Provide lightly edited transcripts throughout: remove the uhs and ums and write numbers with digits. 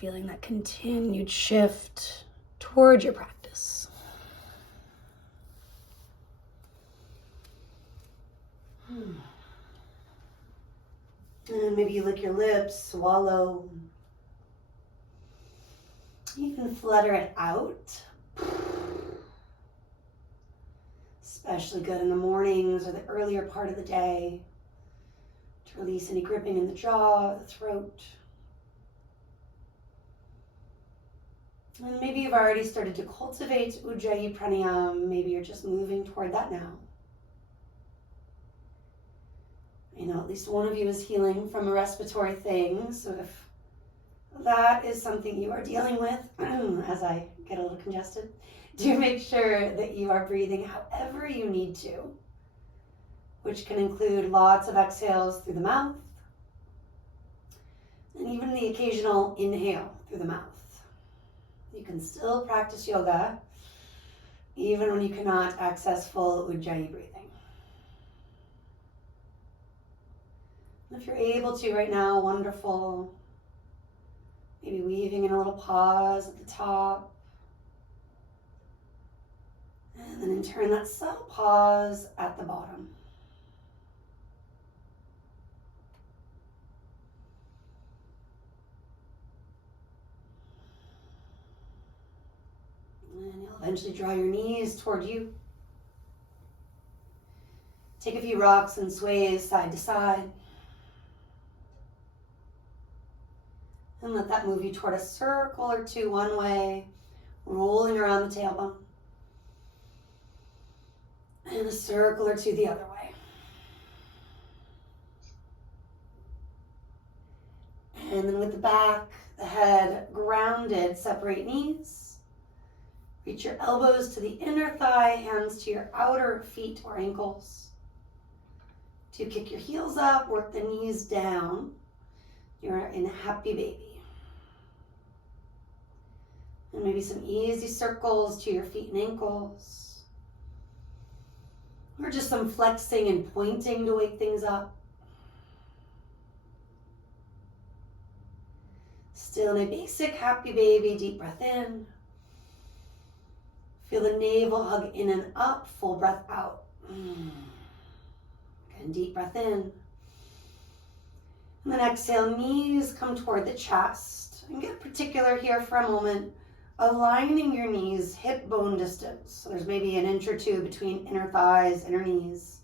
feeling that continued shift toward your practice. And maybe you lick your lips, swallow. You can flutter it out. Especially good in the mornings or the earlier part of the day to release any gripping in the jaw, the throat. And maybe you've already started to cultivate Ujjayi Pranayama. Maybe you're just moving toward that now. You know, at least one of you is healing from a respiratory thing. So if that is something you are dealing with, as I get a little congested, do make sure that you are breathing however you need to, which can include lots of exhales through the mouth and even the occasional inhale through the mouth. You can still practice yoga even when you cannot access full Ujjayi breathing. If you're able to right now, wonderful. Maybe weaving in a little pause at the top. And then in turn, that subtle pause at the bottom. And you'll eventually draw your knees toward you. Take a few rocks and sways side to side. And let that move you toward a circle or two one way, rolling around the tailbone. And a circle or two the other way. And then with the back, the head grounded, separate knees. Reach your elbows to the inner thigh, hands to your outer feet or ankles. To kick your heels up, work the knees down. You're in happy baby. And maybe some easy circles to your feet and ankles. Or just some flexing and pointing to wake things up. Still in a basic happy baby, deep breath in. Feel the navel hug in and up, full breath out. And deep breath in. And then exhale, knees come toward the chest. And get particular here for a moment. Aligning your knees hip bone distance. So there's maybe an inch or two between inner thighs, inner knees.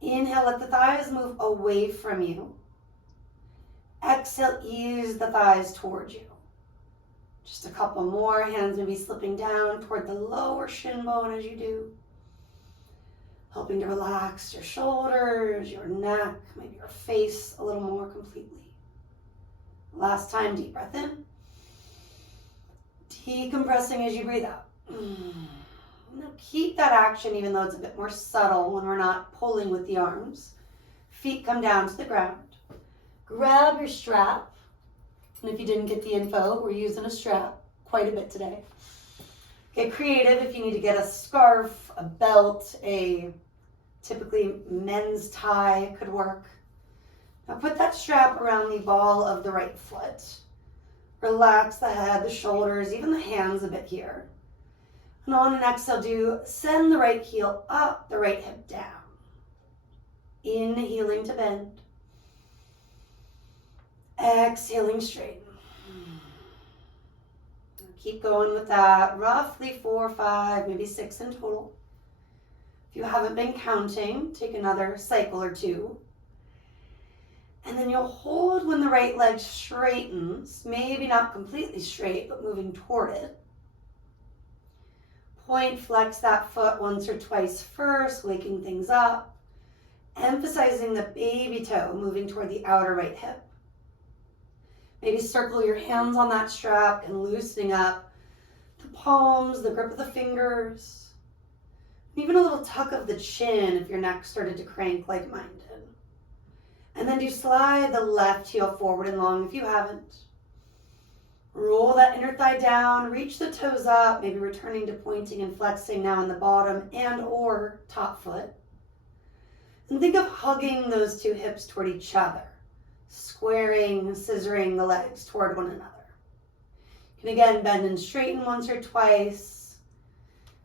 Inhale, let the thighs move away from you. Exhale, ease the thighs towards you. Just a couple more. Hands maybe slipping down toward the lower shin bone as you do. Helping to relax your shoulders, your neck, maybe your face a little more completely. Last time, deep breath in. Decompressing as you breathe out. Now keep that action even though it's a bit more subtle when we're not pulling with the arms. Feet come down to the ground. Grab your strap. And if you didn't get the info, we're using a strap quite a bit today. Get creative if you need to get a scarf, a belt, a typically men's tie could work. Now put that strap around the ball of the right foot. Relax the head, the shoulders, even the hands a bit here. And on an exhale, send the right heel up, the right hip down. Inhaling to bend. Exhaling, straighten. Keep going with that. Roughly 4, 5, maybe 6 in total. If you haven't been counting, take another cycle or two. And then you'll hold when the right leg straightens, maybe not completely straight, but moving toward it. Point, flex that foot once or twice first, waking things up. Emphasizing the baby toe, moving toward the outer right hip. Maybe circle your hands on that strap and loosening up the palms, the grip of the fingers. Even a little tuck of the chin if your neck started to crank like mine did. And then do slide the left heel forward and long if you haven't. Roll that inner thigh down, reach the toes up, maybe returning to pointing and flexing now in the bottom and or top foot. And think of hugging those two hips toward each other, squaring, scissoring the legs toward one another. You can again bend and straighten once or twice.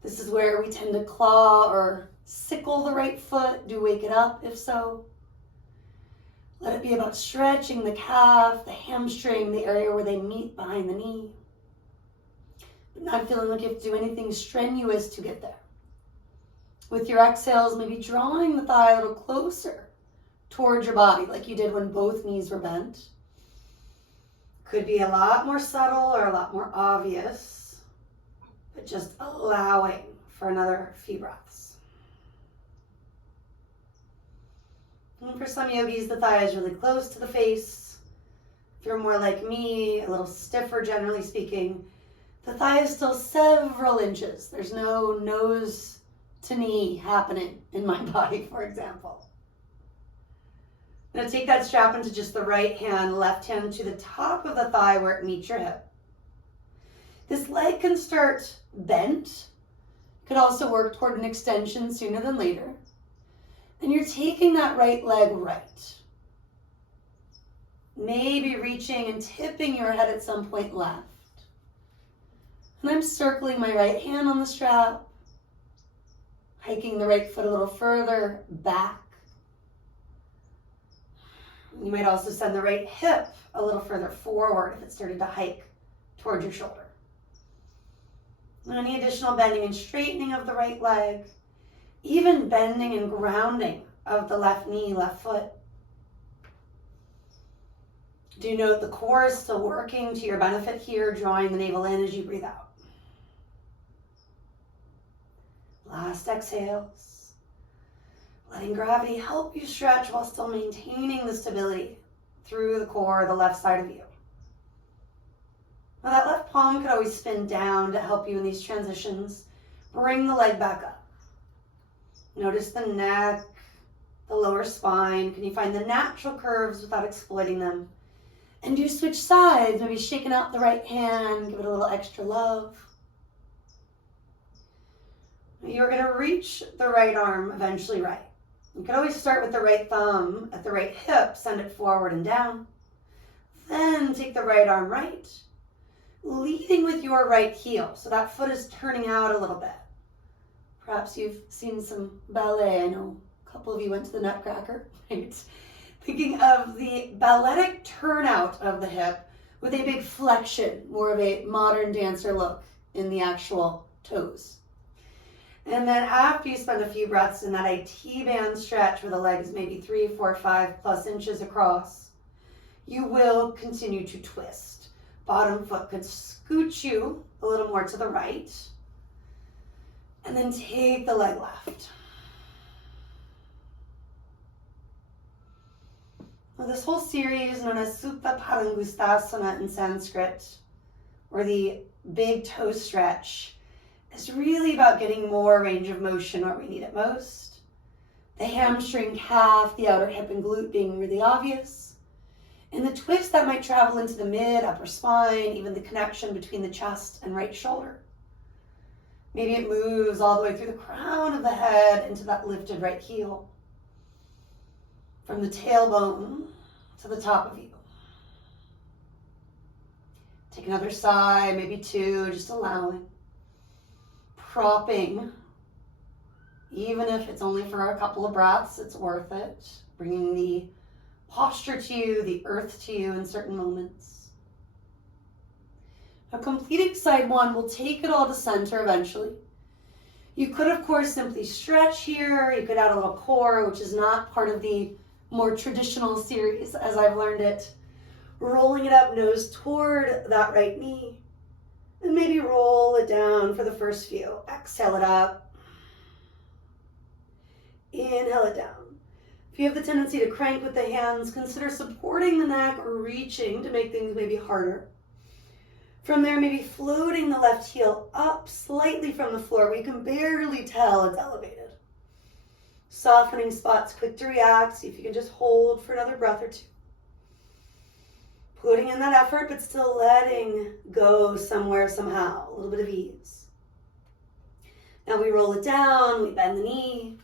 This is where we tend to claw or sickle the right foot. Do wake it up if so. Let it be about stretching the calf, the hamstring, the area where they meet behind the knee. But not feeling like you have to do anything strenuous to get there. With your exhales, maybe drawing the thigh a little closer towards your body like you did when both knees were bent. Could be a lot more subtle or a lot more obvious, but just allowing for another few breaths. And for some yogis, the thigh is really close to the face. If you're more like me, a little stiffer generally speaking, the thigh is still several inches. There's no nose to knee happening in my body, for example. I'm going to take that strap into just the right hand, left hand to the top of the thigh where it meets your hip. This leg can start bent. Could also work toward an extension sooner than later. And you're taking that right leg right. Maybe reaching and tipping your head at some point left. And I'm circling my right hand on the strap, hiking the right foot a little further back. You might also send the right hip a little further forward if it started to hike towards your shoulder. And any additional bending and straightening of the right leg, even bending and grounding of the left knee, left foot. Do note the core is still working to your benefit here, drawing the navel in as you breathe out. Last exhales. Letting gravity help you stretch while still maintaining the stability through the core, the left side of you. Now that left palm could always spin down to help you in these transitions. Bring the leg back up. Notice the neck, the lower spine. Can you find the natural curves without exploiting them? And do switch sides, maybe shaking out the right hand, give it a little extra love. You're going to reach the right arm eventually right. You can always start with the right thumb at the right hip, send it forward and down. Then take the right arm right, leading with your right heel. So that foot is turning out a little bit. Perhaps you've seen some ballet. I know a couple of you went to the Nutcracker, right? Thinking of the balletic turnout of the hip with a big flexion, more of a modern dancer look in the actual toes. And then after you spend a few breaths in that IT band stretch where the leg is maybe 3, 4, 5+ inches across, you will continue to twist. Bottom foot could scoot you a little more to the right. And then take the leg left. Well, this whole series, known as Supta Padangusthasana in Sanskrit, or the big toe stretch, is really about getting more range of motion where we need it most. The hamstring, calf, the outer hip and glute being really obvious. And the twist that might travel into the mid, upper spine, even the connection between the chest and right shoulder. Maybe it moves all the way through the crown of the head into that lifted right heel. From the tailbone to the top of you. Take another sigh, maybe 2, just allowing. Propping, even if it's only for a couple of breaths, it's worth it. Bringing the posture to you, the earth to you in certain moments. Now completing side 1 will take it all to center eventually. You could, of course, simply stretch here. You could add a little core, which is not part of the more traditional series as I've learned it. Rolling it up, nose toward that right knee. And maybe roll it down for the first few. Exhale it up. Inhale it down. If you have the tendency to crank with the hands, consider supporting the neck or reaching to make things maybe harder. From there, maybe floating the left heel up slightly from the floor where you can barely tell it's elevated. Softening spots, quick to react. See if you can just hold for another breath or 2. Putting in that effort, but still letting go somewhere, somehow. A little bit of ease. Now we roll it down, we bend the knee.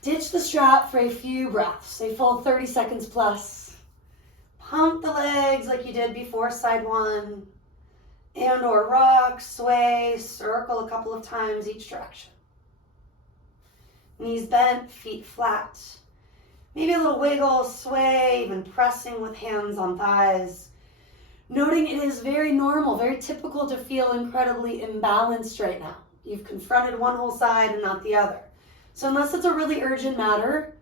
Ditch the strap for a few breaths, a full 30 seconds plus. Pump the legs like you did before side 1. and or rock, sway, circle a couple of times each direction. Knees bent, feet flat. Maybe a little wiggle, sway, even pressing with hands on thighs. Noting it is very normal, very typical to feel incredibly imbalanced right now. You've confronted one whole side and not the other. So unless it's a really urgent matter,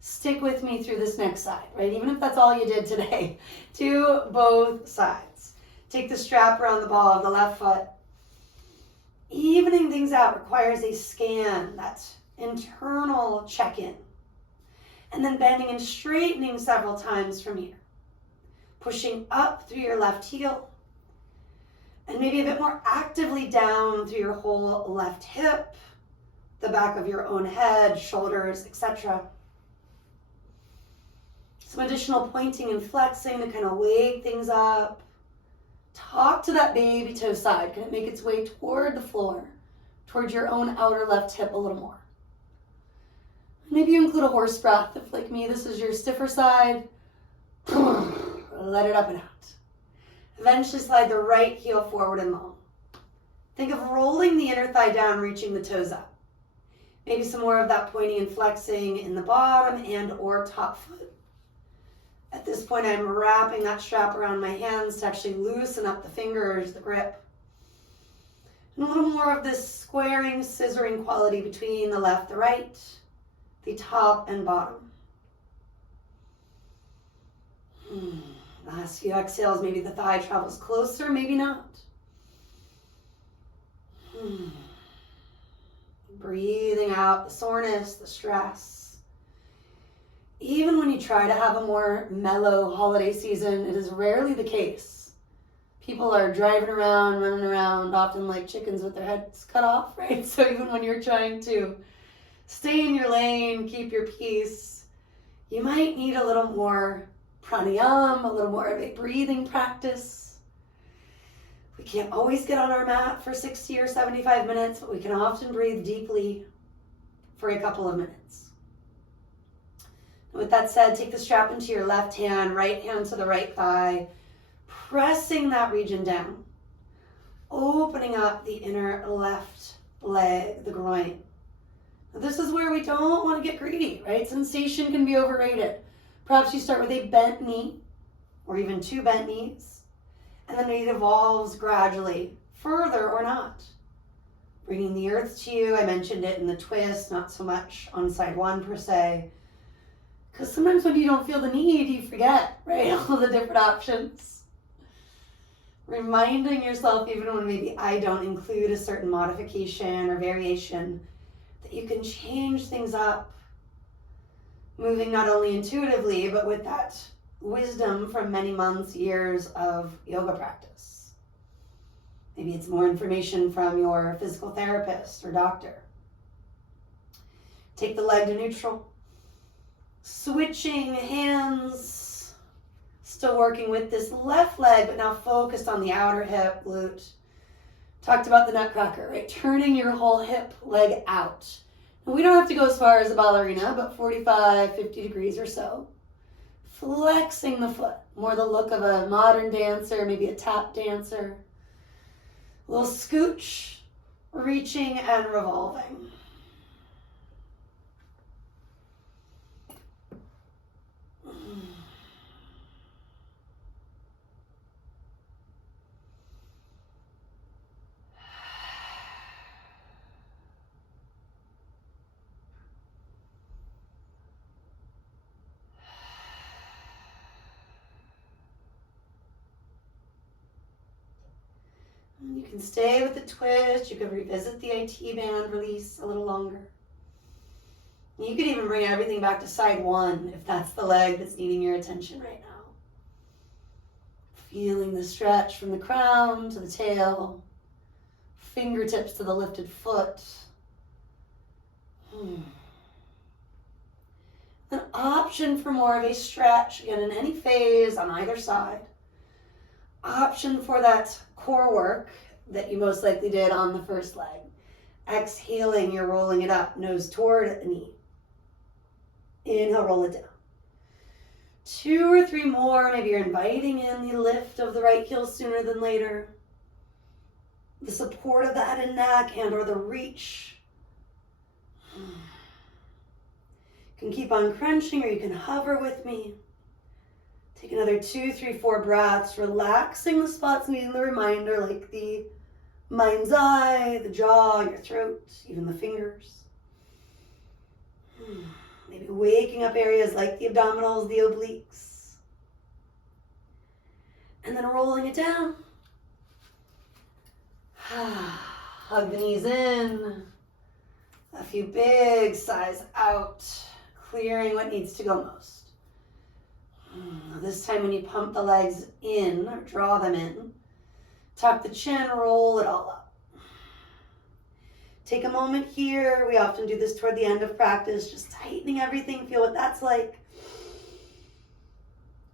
stick with me through this next side, right? Even if that's all you did today, to both sides. Take the strap around the ball of the left foot. Evening things out requires a scan, that internal check-in. And then bending and straightening several times from here. Pushing up through your left heel. And maybe a bit more actively down through your whole left hip, the back of your own head, shoulders, etc. Some additional pointing and flexing to kind of wake things up. Talk to that baby toe side. Can it make its way toward the floor, towards your own outer left hip a little more? Maybe you include a horse breath. If, like me, this is your stiffer side, let it up and out. Eventually slide the right heel forward and long. Think of rolling the inner thigh down, reaching the toes up. Maybe some more of that pointing and flexing in the bottom and or top foot. At this point, I'm wrapping that strap around my hands to actually loosen up the fingers, the grip. And a little more of this squaring, scissoring quality between the left, the right, the top and bottom. Last few exhales, maybe the thigh travels closer, maybe not. Breathing out the soreness, the stress. Even when you try to have a more mellow holiday season, it is rarely the case. People are driving around, running around, often like chickens with their heads cut off, right? So even when you're trying to stay in your lane, keep your peace, you might need a little more pranayama, a little more of a breathing practice. We can't always get on our mat for 60 or 75 minutes, but we can often breathe deeply for a couple of minutes. With that said, take the strap into your left hand, right hand to the right thigh, pressing that region down, opening up the inner left leg, the groin. Now, this is where we don't want to get greedy, right? Sensation can be overrated. Perhaps you start with a bent knee, or even two bent knees, and then it evolves gradually, further or not. Bringing the earth to you, I mentioned it in the twist, not so much on side one per se, because sometimes when you don't feel the need, you forget, right? All the different options. Reminding yourself, even when maybe I don't include a certain modification or variation, that you can change things up, moving not only intuitively, but with that wisdom from many months, years of yoga practice. Maybe it's more information from your physical therapist or doctor. Take the leg to neutral. Switching hands, still working with this left leg, but now focused on the outer hip, glute. Talked about the nutcracker, right? Turning your whole hip leg out. And we don't have to go as far as a ballerina, but 45, 50 degrees or so. Flexing the foot, more the look of a modern dancer, maybe a tap dancer. A little scooch, reaching and revolving. You can stay with the twist. You could revisit the IT band release a little longer. You could even bring everything back to side one if that's the leg that's needing your attention right now. Feeling the stretch from the crown to the tail, fingertips to the lifted foot. An option for more of a stretch, again, in any phase on either side. Option for that core work that you most likely did on the first leg. Exhaling, you're rolling it up, nose toward a knee. Inhale, roll it down. 2 or 3 more, maybe you're inviting in the lift of the right heel sooner than later. the support of the head and neck and or the reach. You can keep on crunching or you can hover with me. Take another 2, 3, 4 breaths, relaxing the spots needing the reminder, like the mind's eye, the jaw, your throat, even the fingers. Maybe waking up areas like the abdominals, the obliques. And then rolling it down. Hug the knees in. A few big sighs out, clearing what needs to go most. This time when you pump the legs in, or draw them in, tuck the chin, roll it all up. Take a moment here. We often do this toward the end of practice, just tightening everything, feel what that's like.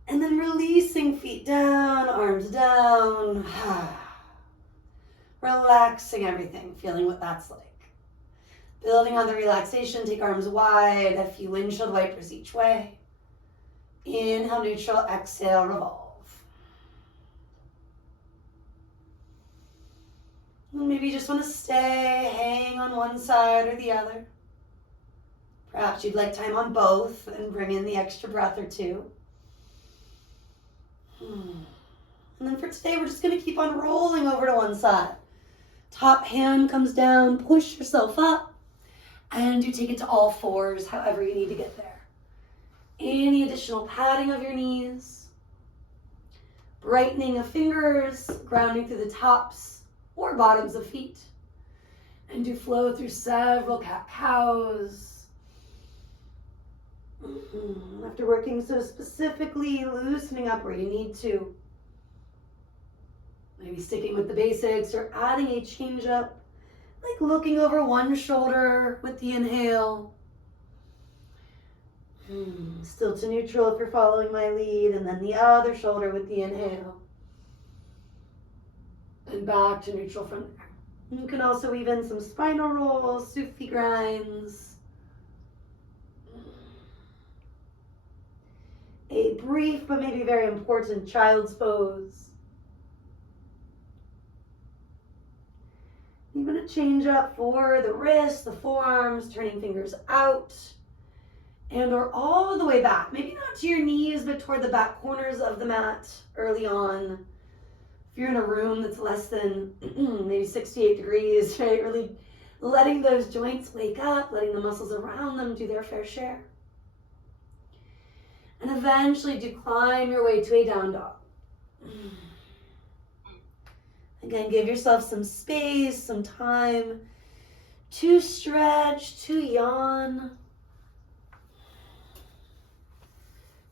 And then releasing feet down, arms down. Relaxing everything, feeling what that's like. Building on the relaxation, take arms wide, a few windshield wipers each way. Inhale, neutral, exhale, revolve. And maybe you just want to stay, hang on one side or the other. Perhaps you'd like time on both and bring in the extra breath or two. And then for today, we're just going to keep on rolling over to one side. Top hand comes down, push yourself up, and you take it to all fours, however you need to get there. Any additional padding of your knees, brightening of fingers, grounding through the tops or bottoms of feet. And do flow through several cat-cows. After working so specifically, loosening up where you need to. Maybe sticking with the basics or adding a change up, like looking over one shoulder with the inhale. Still to neutral if you're following my lead, and then the other shoulder with the inhale. And back to neutral from there. You can also weave in some spinal rolls, Sufi grinds. A brief but maybe very important child's pose. You're going to change up for the wrists, the forearms, turning fingers out. And or all the way back. Maybe not to your knees, but toward the back corners of the mat early on. If you're in a room that's less than maybe 68 degrees, right? Really letting those joints wake up, letting the muscles around them do their fair share. And eventually do climb your way to a down dog. Again, give yourself some space, some time to stretch, to yawn,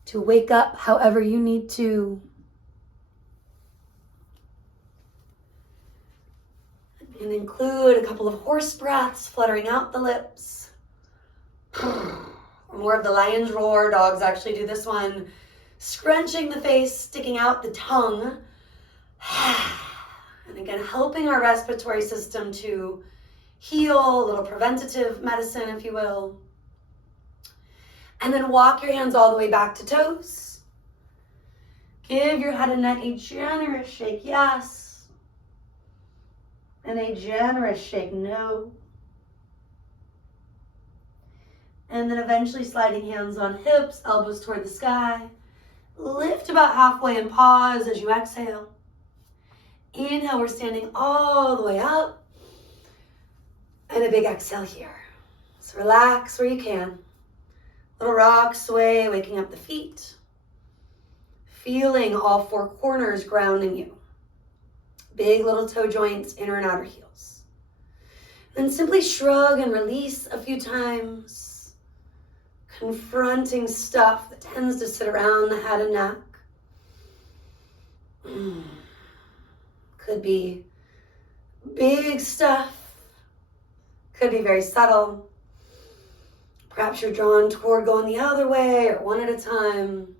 to wake up however you need to. And include a couple of horse breaths, fluttering out the lips. More of the lion's roar. Dogs actually do this one. Scrunching the face, sticking out the tongue. And again, helping our respiratory system to heal, a little preventative medicine, if you will. And then walk your hands all the way back to toes. Give your head and neck a generous shake, yes. And a generous shake, no. And then eventually sliding hands on hips, elbows toward the sky. Lift about halfway and pause as you exhale. Inhale, we're standing all the way up. And a big exhale here. So relax where you can. Little rock sway, waking up the feet. Feeling all four corners grounding you. Big little toe joints, inner and outer heels. Then simply shrug and release a few times. Confronting stuff that tends to sit around the head and neck. Could be big stuff. Could be very subtle. Perhaps you're drawn toward going the other way or one at a time.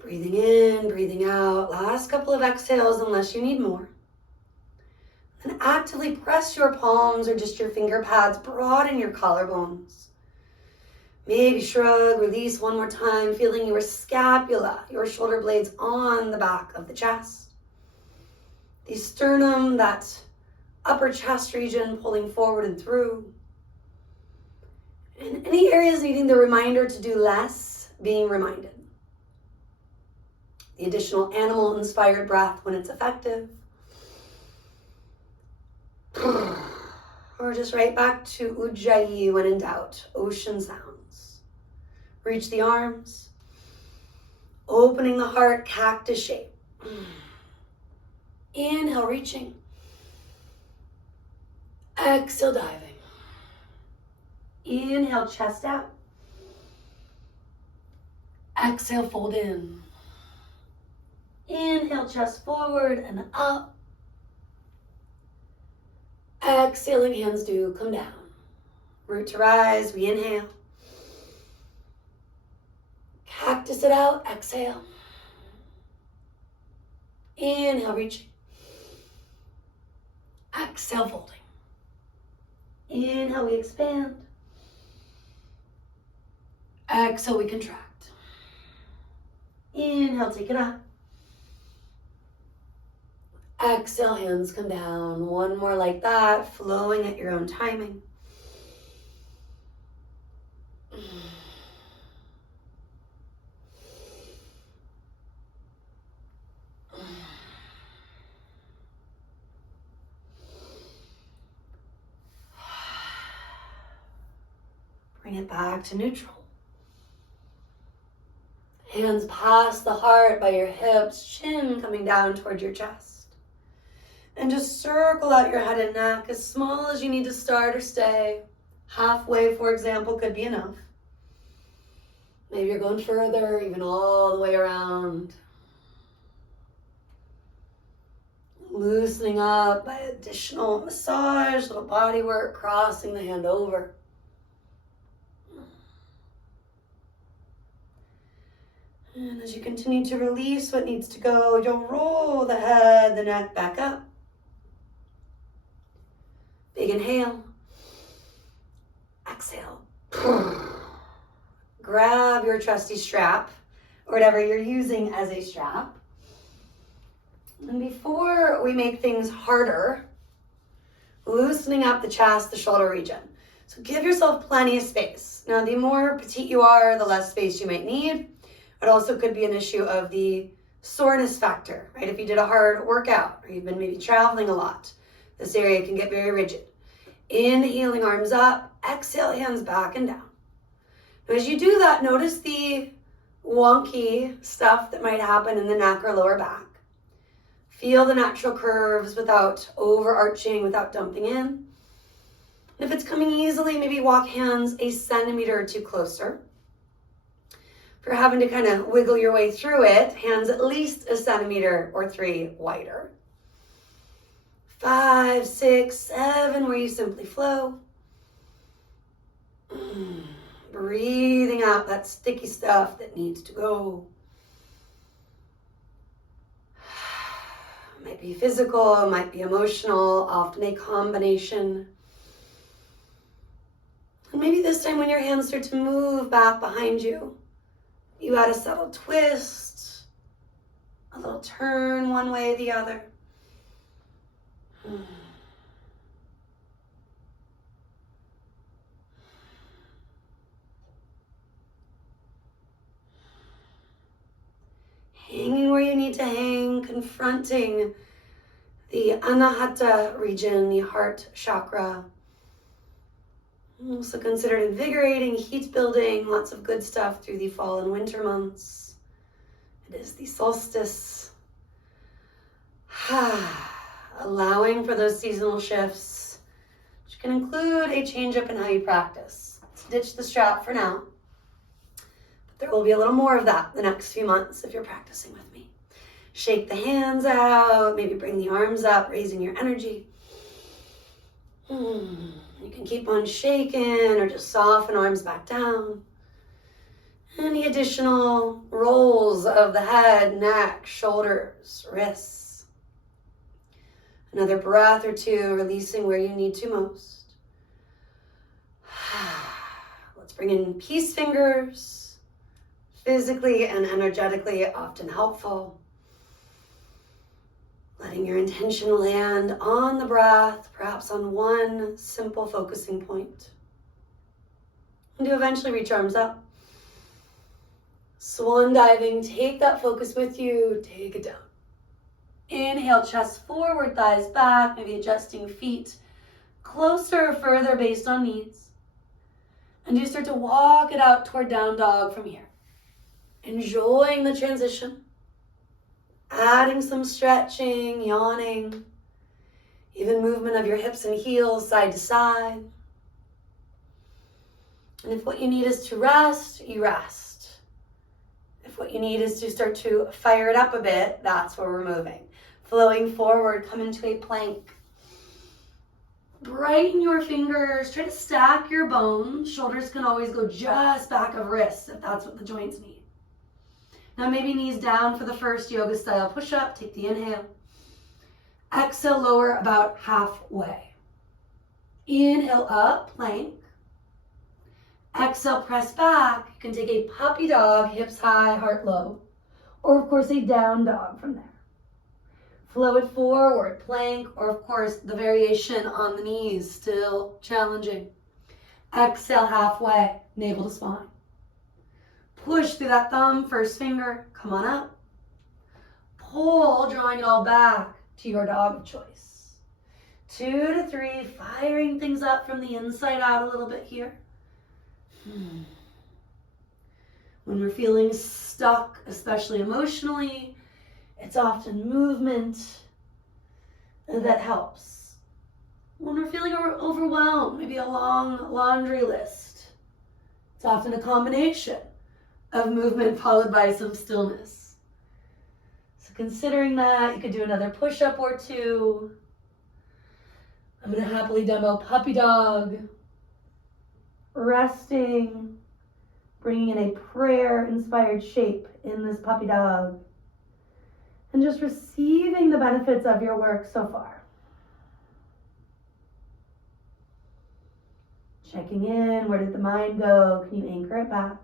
Breathing in, breathing out. Last couple of exhales unless you need more. And actively press your palms or just your finger pads, broaden your collarbones. Maybe shrug, release one more time, feeling your scapula, your shoulder blades on the back of the chest. The sternum, that upper chest region pulling forward and through. And any areas needing the reminder to do less, being reminded. The additional animal-inspired breath when it's effective. Or just right back to Ujjayi when in doubt, ocean sounds. Reach the arms, opening the heart, cactus shape. Inhale, reaching. Exhale, diving. Inhale, chest out. Exhale, fold in. Inhale, chest forward and up. Exhaling, hands do come down. Root to rise, we inhale. Cactus it out, exhale. Inhale, reaching. Exhale, folding. Inhale, we expand. Exhale, we contract. Inhale, take it up. Exhale, hands come down. One more like that, flowing at your own timing. Bring it back to neutral. Hands past the heart by your hips, chin coming down toward your chest. And just circle out your head and neck as small as you need to start or stay. Halfway, for example, could be enough. Maybe you're going further, even all the way around. Loosening up by additional massage, little body work, crossing the hand over. And as you continue to release what needs to go, you'll roll the head, the neck back up. Big inhale. Exhale. Grab your trusty strap, or whatever you're using as a strap. And before we make things harder, loosening up the chest, the shoulder region. So give yourself plenty of space. Now, the more petite you are, the less space you might need. It also could be an issue of the soreness factor, right? If you did a hard workout or you've been maybe traveling a lot, this area can get very rigid. Inhaling, arms up. Exhale, hands back and down. Now, as you do that, notice the wonky stuff that might happen in the neck or lower back. Feel the natural curves without overarching, without dumping in. And if it's coming easily, maybe walk hands a centimeter or two closer. If you're having to kind of wiggle your way through it, hands at least a centimeter or 3 wider. 5, 6, 7, where you simply flow. Breathing out that sticky stuff that needs to go. It might be physical, it might be emotional, often a combination. And maybe this time when your hands start to move back behind you, you add a subtle twist, a little turn one way or the other. Hanging where you need to hang, confronting the Anahata region, the heart chakra. Also considered invigorating, heat building, lots of good stuff through the fall and winter months. It is the solstice. Allowing for those seasonal shifts, which can include a change up in how you practice. Let's ditch the strap for now. But there will be a little more of that the next few months if you're practicing with me. Shake the hands out, maybe bring the arms up, raising your energy. You can keep on shaking or just soften arms back down. Any additional rolls of the head, neck, shoulders, wrists. Another breath or two, releasing where you need to most. Let's Bring in peace fingers, physically and energetically often helpful. Letting your intention land on the breath, perhaps on one simple focusing point. And to eventually reach arms up. Swan diving, take that focus with you, take it down. Inhale, chest forward, thighs back, maybe adjusting feet closer or further based on needs. And you start to walk it out toward down dog from here. Enjoying the transition. Adding some stretching, yawning, even movement of your hips and heels side to side. And if what you need is to rest, you rest. If what you need is to start to fire it up a bit, that's where we're moving. Flowing forward, come into a plank. Brighten your fingers, try to stack your bones. Shoulders can always go just back of wrists if that's what the joints need. Now maybe knees down for the first yoga style push-up. Take the inhale. Exhale, lower about halfway. Inhale up, plank. Exhale, press back. You can take a puppy dog, hips high, heart low. Or of course a down dog from there. Flow it forward, plank, or of course the variation on the knees, still challenging. Exhale, halfway, navel to spine. Push through that thumb, first finger, come on up. Pull, drawing it all back to your dog of choice. 2 to 3, firing things up from the inside out a little bit here. When we're feeling stuck, especially emotionally, it's often movement that helps. When we're feeling overwhelmed, maybe a long laundry list, it's often a combination of movement followed by some stillness. So considering that, you could do another push-up or two. I'm going to happily demo puppy dog. Resting, bringing in a prayer-inspired shape in this puppy dog. And just receiving the benefits of your work so far. Checking in, where did the mind go? Can you anchor it back?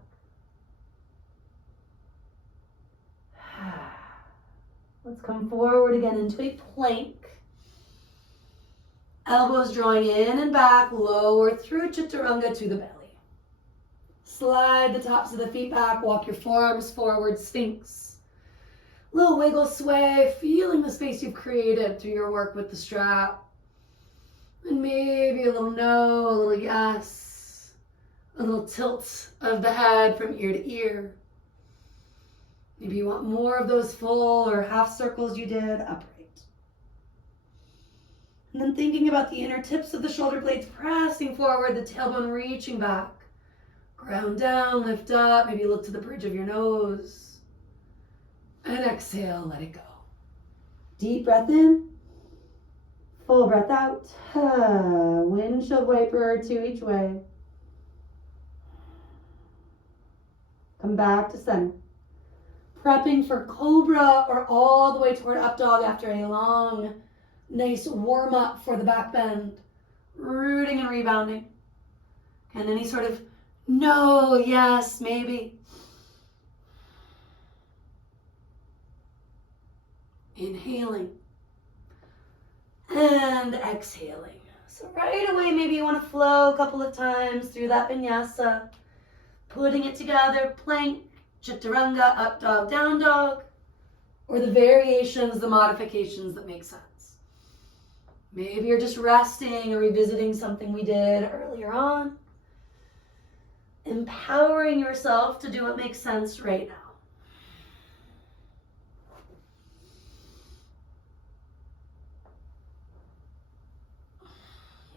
Let's come forward again into a plank. Elbows drawing in and back, lower through chaturanga to the belly. Slide the tops of the feet back, walk your forearms forward, sphinx. Little wiggle, sway, feeling the space you've created through your work with the strap. And maybe a little no, a little yes. A little tilt of the head from ear to ear. Maybe you want more of those full or half circles you did upright. And then thinking about the inner tips of the shoulder blades pressing forward, the tailbone reaching back. Ground down, lift up, maybe look to the bridge of your nose. And exhale, let it go. Deep breath in, full breath out. Windshield wiper or two each way. Come back to center. Prepping for cobra or all the way toward up dog after a long, nice warm up for the back bend. Rooting and rebounding. And any sort of no, yes, maybe. Inhaling and exhaling. So right away, maybe you want to flow a couple of times through that vinyasa. Putting it together, plank, chaturanga, up dog, down dog, or the variations, the modifications that make sense. Maybe you're just resting or revisiting something we did earlier on. Empowering yourself to do what makes sense right now.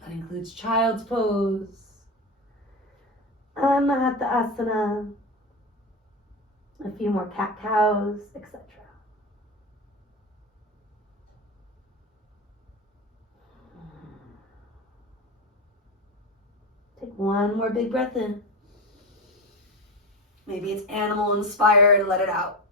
That includes child's pose, Anahata Asana, a few more cat-cows, etc. Take one more big breath in. Maybe it's animal inspired, let it out.